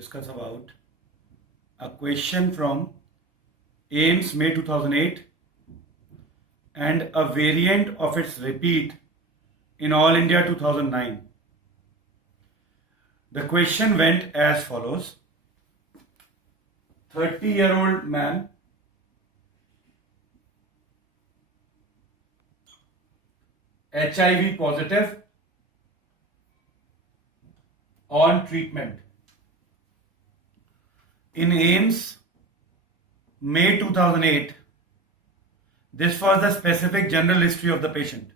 discuss about a question from AIMS May 2008 and a variant of its repeat in All India 2009. The question went as follows. 30-year-old man HIV positive on treatment. In AIMS, May 2008, this was the specific general history of the patient.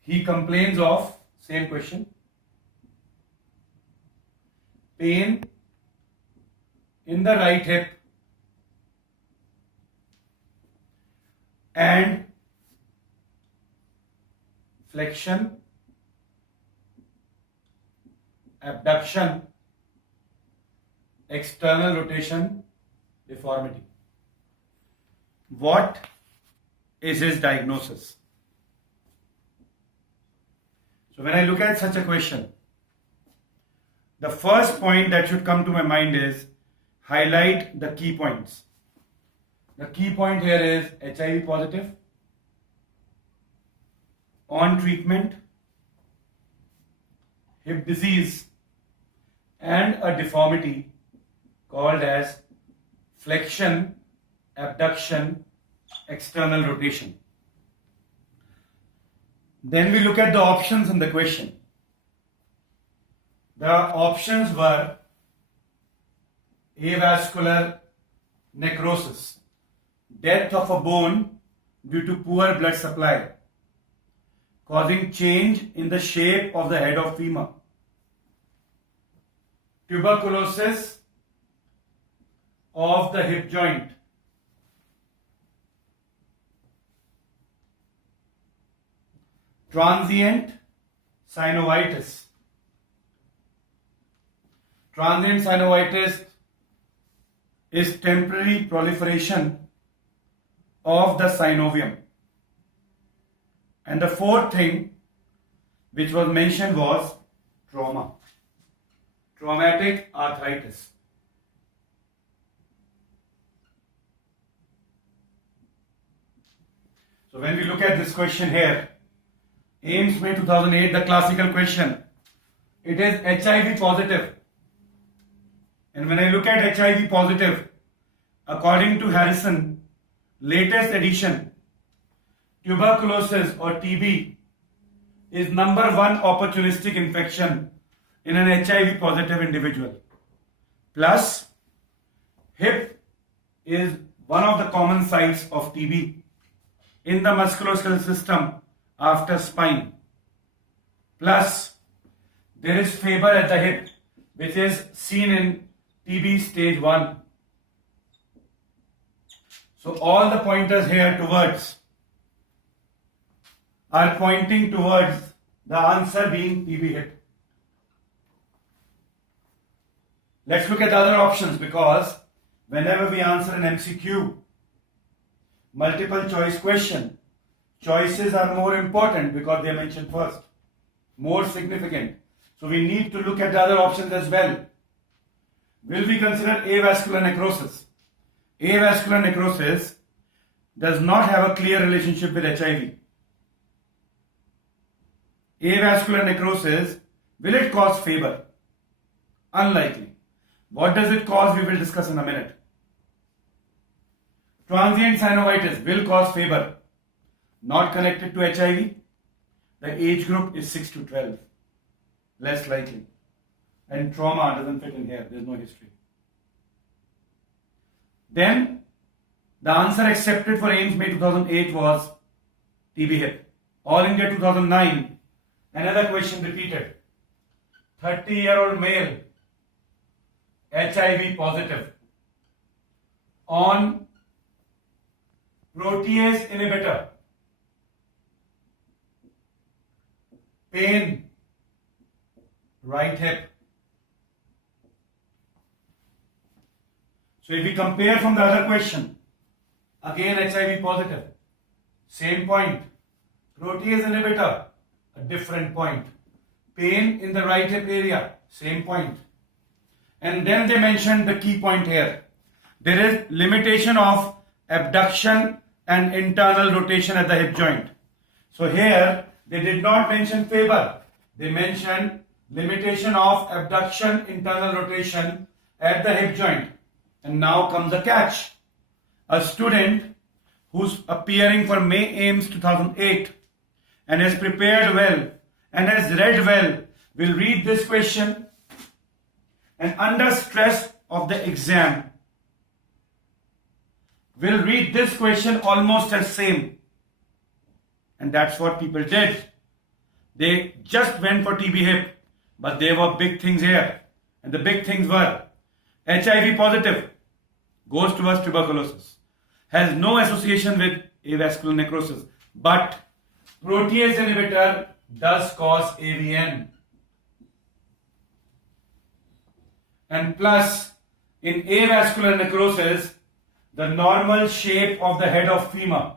He complains of, same question, pain in the right hip and flexion, abduction, external rotation, deformity. What is his diagnosis? So when I look at such a question, the first point that should come to my mind is highlight the key points. The key point here is HIV positive, on treatment, hip disease, and a deformity called as flexion, abduction, external rotation. Then we look at the options in the question. The options were avascular necrosis, death of a bone due to poor blood supply, causing change in the shape of the head of femur, tuberculosis of the hip joint, transient synovitis. Transient synovitis is temporary proliferation of the synovium. And the fourth thing which was mentioned was trauma, traumatic arthritis. So when we look at this question here, AIMS May 2008, the classical question, it is HIV positive. And when I look at HIV positive, according to Harrison, latest edition, tuberculosis or TB is number one opportunistic infection in an HIV positive individual. Plus, hip is one of the common sites of TB in the musculoskeletal system after spine. Plus, there is fever at the hip, which is seen in TB stage 1. So all the pointers here are pointing towards the answer being TB hip. Let's look at the other options, because whenever we answer an MCQ, multiple choice question, choices are more important because they are mentioned first, more significant. So we need to look at the other options as well. Will we consider avascular necrosis? Avascular necrosis does not have a clear relationship with HIV. Avascular necrosis, will it cause fever? Unlikely. What does it cause? We will discuss in a minute. Transient synovitis will cause fever. Not connected to HIV. The age group is 6 to 12. Less likely. And trauma doesn't fit in here. There is no history. Then, the answer accepted for AIMS May 2008 was TB hip. All India 2009, another question repeated. 30-year-old male, HIV positive, on protease inhibitor, pain, right hip. So if we compare from the other question, again HIV positive, same point, protease inhibitor, a different point, pain in the right hip area, Same point. And then they mentioned the key point here. There is limitation of abduction and internal rotation at the hip joint. So here they did not mention Faber. They mentioned limitation of abduction, internal rotation at the hip joint. And now comes the catch. A student who's appearing for May AIMS 2008 and has prepared well and has read well will read this question and under stress of the exam will read this question almost as same. And that's what people did. They just went for TB hip, but there were big things here. And the big things were HIV positive goes towards tuberculosis, has no association with avascular necrosis, but protease inhibitor does cause AVN. And plus, in avascular necrosis, the normal shape of the head of femur,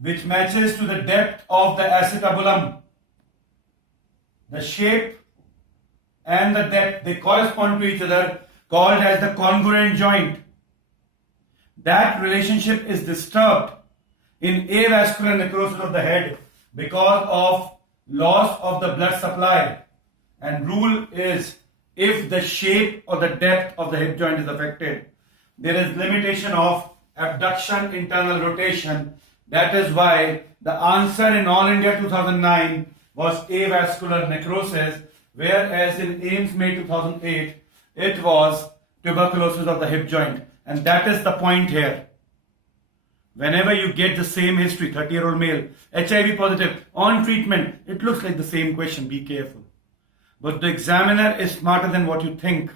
which matches to the depth of the acetabulum, the shape and the depth, they correspond to each other, called as the congruent joint. That relationship is disturbed in avascular necrosis of the head because of loss of the blood supply. And rule is, if the shape or the depth of the hip joint is affected, there is limitation of abduction, internal rotation. That is why the answer in All India 2009 was avascular necrosis, whereas in AIMS May 2008 it was tuberculosis of the hip joint. And that is the point here. Whenever you get the same history, 30-year-old male, HIV positive, on treatment, it looks like the same question, be careful. But the examiner is smarter than what you think.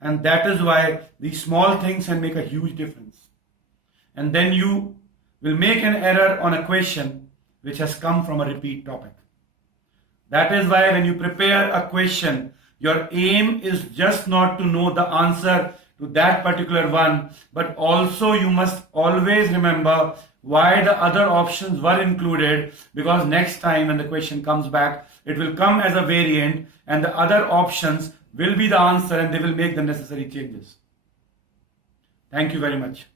And that is why these small things can make a huge difference. And then you will make an error on a question which has come from a repeat topic. That is why when you prepare a question, your aim is just not to know the answer to that particular one, but also you must always remember why the other options were included, because next time when the question comes back, it will come as a variant and the other options will be the answer and they will make the necessary changes. Thank you very much.